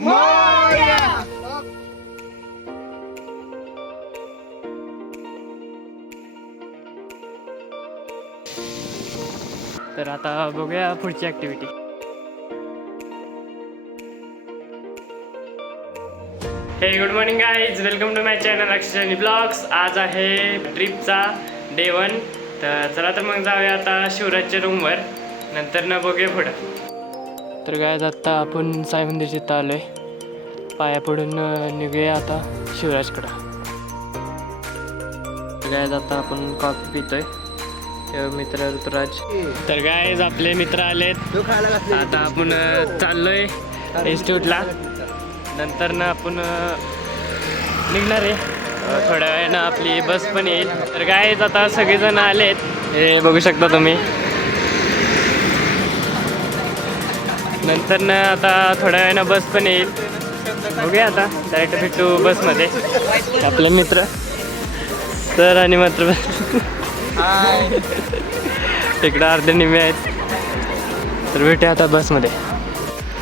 तर आता बघूया पुढची activity. Hey good morning guys, welcome to my channel Akshay blogs. आज आहे ट्रिपचा डे 1. तर चला तर मग जाऊया आता शिवराजच्या रूमवर, नंतर न बघूया पुढं. तर गाईज आत्ता आपण साई मंदिरच्या इथं आलो आहे. पाया पडून निघूया आता शिवराजकडं. गाईज आता आपण कॉफी पितोय. मित्र ऋतुराज. तर गाईज आपले मित्र आलेत. आता आपण चाललोय इन्स्टिट्यूटला. नंतर ना आपण निघणार आहे. थोड्या वेळानं आपली बस पण येईल. तर गाईज आता सगळेजण आलेत, हे बघू शकता तुम्ही. नंतर ना आता थोड्या वेळानं बस पण येईल. बघूया आता डायरेक्ट भेटू बसमध्ये. आपले मित्र सर आणि मात्र तिकडं अर्धे निम्मे आहेत. तर भेटूया आता बसमध्ये.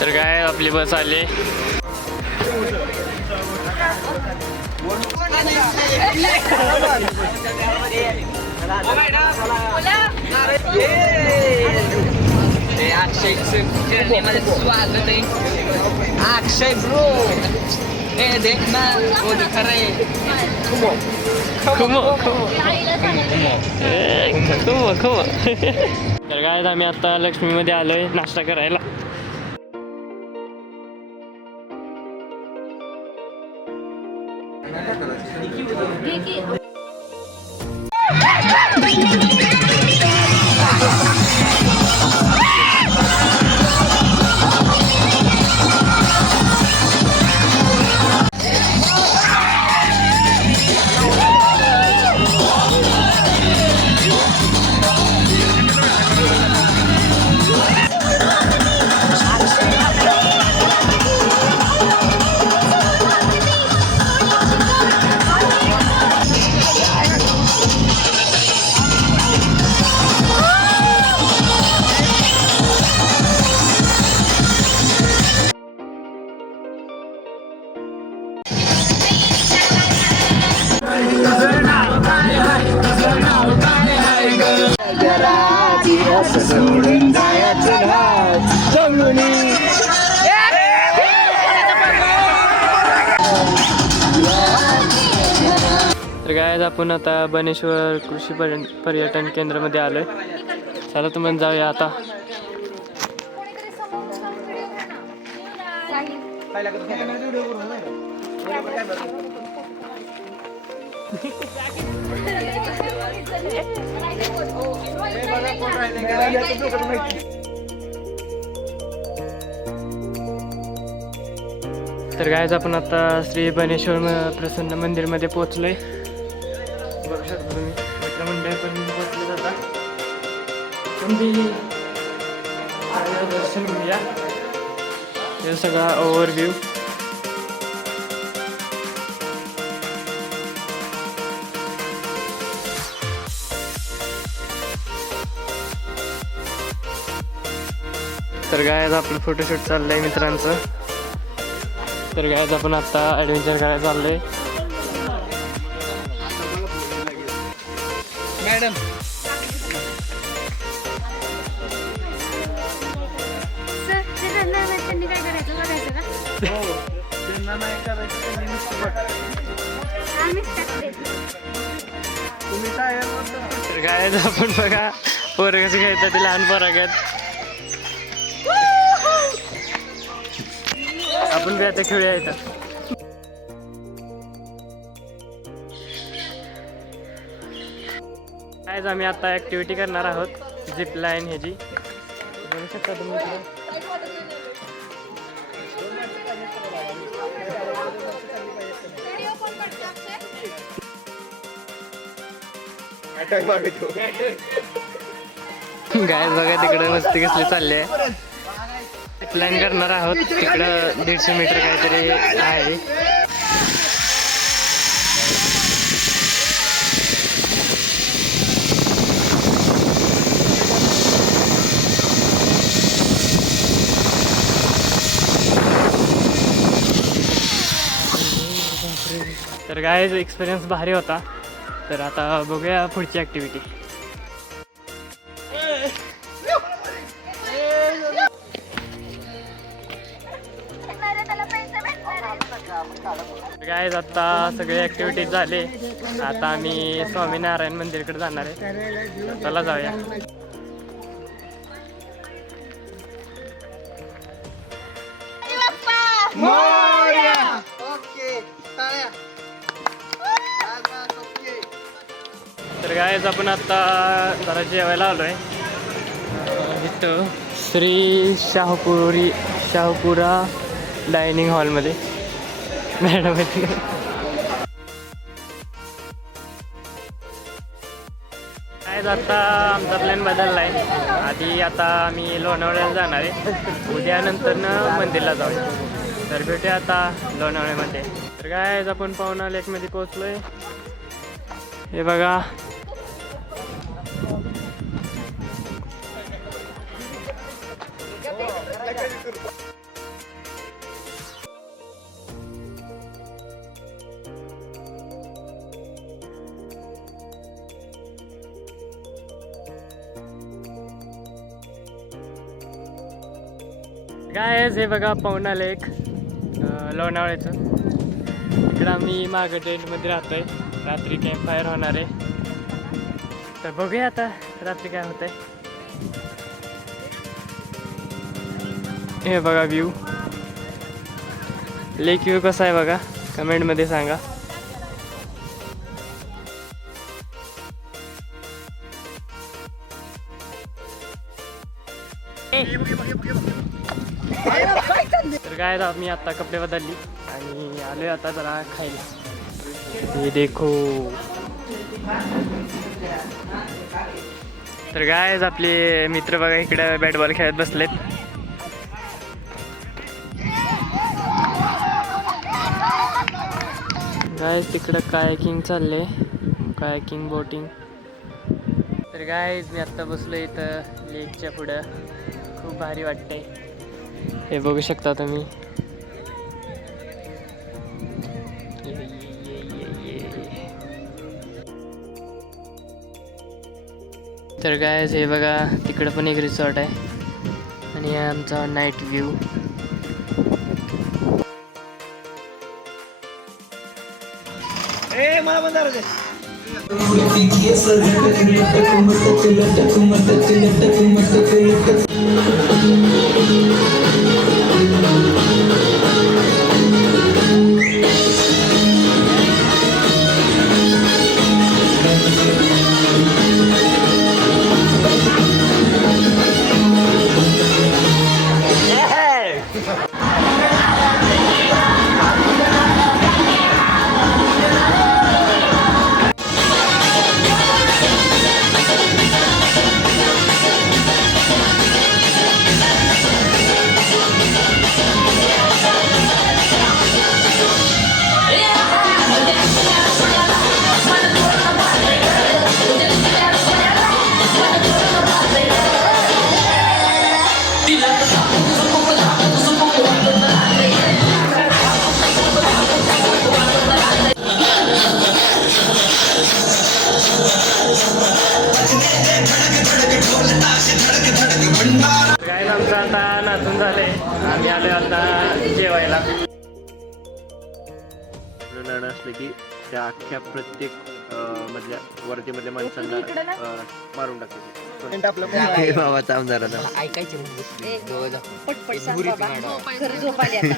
तर काय आपली बस आली. अक्षय ब्रो, हे देख ना वो दिख रहा है. तर काय आम्ही आता लक्ष्मीमध्ये आलोय नाश्ता करायला. तर काय आपण आता बनेश्वर कृषी पर्यटन केंद्रामध्ये आलोय. चला तुम्हाला जाऊया आता. तर गायज आपण आता श्री बनेश्वर प्रसन्न मंदिरमध्ये पोहोचलोय. बघू शकता तुम्ही मित्रमंडळापर्यंत पोहोचले जाता. तुम्ही दर्शन घेऊया. हे सगळा ओव्हरव्ह्यू. तर गायज आपलं फोटोशूट चाललंय मित्रांचं. तर गायज आपण आता ॲडव्हेंचर करायला चाललोय. मॅडम तर गायज आपण बघा पोरं कसं खेळतात ते लहान पोरं. आपण बी आता खेळूया इथं. काय आम्ही आता ॲक्टिव्हिटी करणार आहोत झिप लाईन ह्याची. बघू शकता तुम्ही. गाय बघा तिकडे मस्ती कसली चालली आहे. प्लॅन करणार आहोत तिकडं 150 मीटर काहीतरी आहे. तर काय एक्सपिरियन्स भारी होता. तर आता बघूया पुढची ॲक्टिव्हिटी. काय आता सगळे ॲक्टिव्हिटीज झाले. आता आम्ही स्वामीनारायण मंदिरकडे जाणार आहे. चला जाऊया. तर गायज आपण आता जरा जेवायला आलोय इथं श्री शाहपुरा डायनिंग हॉलमध्ये. मॅडम काय आता आमचा प्लॅन बदलला आहे. आधी आता आम्ही लोणावळ्याला जाणार आहे. उद्यानंतरनं मंदिरला जाऊया. तर भेटूया आता लोणावळ्यामध्ये. तर काय आपण पावना लेकमध्ये पोहोचलोय. हे बघा गायज हे बघा पावना लेक लोणावळ्याचं. इकडं आम्ही मागं टेंटमध्ये राहतोय. रात्री कॅम्प फायर होणार आहे. तर बघूया आता रात्री काय होतंय. हे बघा व्ह्यू, लेक व्ह्यू कसा आहे बघा, कमेंटमध्ये सांगा. तर काय मी आता कपडे बदलली आणि आलोय आता जरा खायला. हे देखो. तर काय आपले मित्र बघा इकडे बॅट बॉल खेळत बसलेत. काय तिकडं कायाकिंग चाललंय, कायाकिंग बोटिंग. तर काय मी आत्ता बसलो इथं लेकच्या पुढं. खूप भारी वाटतंय. हे बघू शकता तुम्ही. तर काय हे बघा तिकडं पण एक रिसॉर्ट आहे आणि आमचा नाईट व्ह्यू. मला बंद काय आमचं आता नाचून झालंय. आम्ही आलोय आता जेवायला. नाणं असलं की त्या अख्ख्या प्रत्येक मधल्या वरतीमधल्या माणसांना मारून टाकायचे. भावाचा आमदार ऐकायचे पटपट सांग बाबा. घरी झोप आली आता.